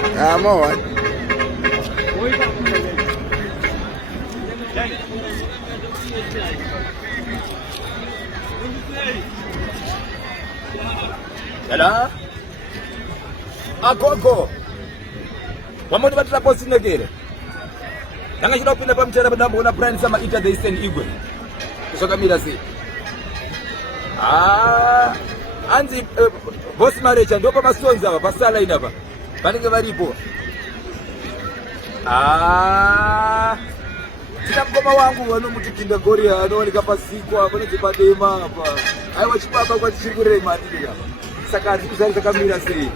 Come on. Hello? Agogo. Wamoni batla posi negere. Nanga chino pinda pa mchana badambo na brand sama ita the Eastern Igwe. Kusoka mira si. Anzi boss marriage ndo pa masonza hapa pasala ina hapa. Banenge balipo. Tina mkoma wangu wano mutikinda goria ano nikapa siku hapa nikipatema hapa. Aiwa chipapa kwa chingure matili hapa. Sakati kuzalisa kamera si.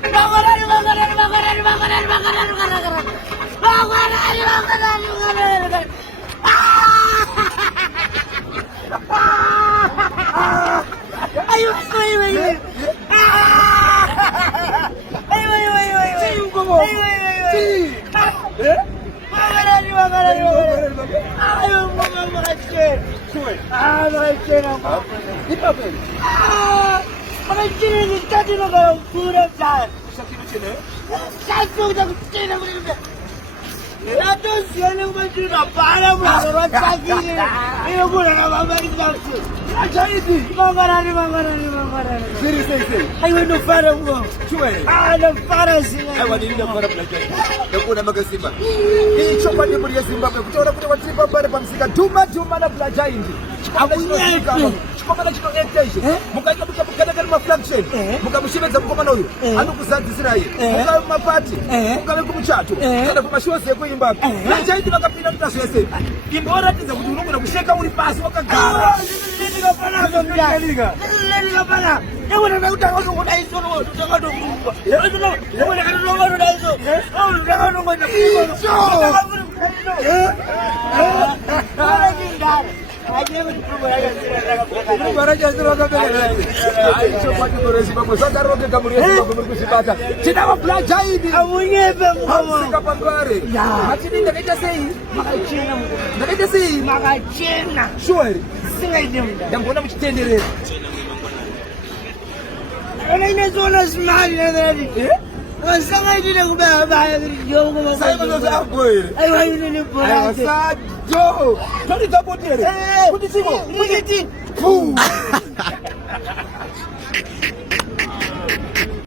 Mukamana chino ekteje mukaita mukabukana maflaction mukamushimeza mukomana uyu anokuzadzisira ye mukayo mapati mukawe kumuchato kana kumashose ekuimba chaiti vakapinda mutazvese imboratidza kuti unogona kusheka uri pasi wakagara Yo, don't double it. Put it in.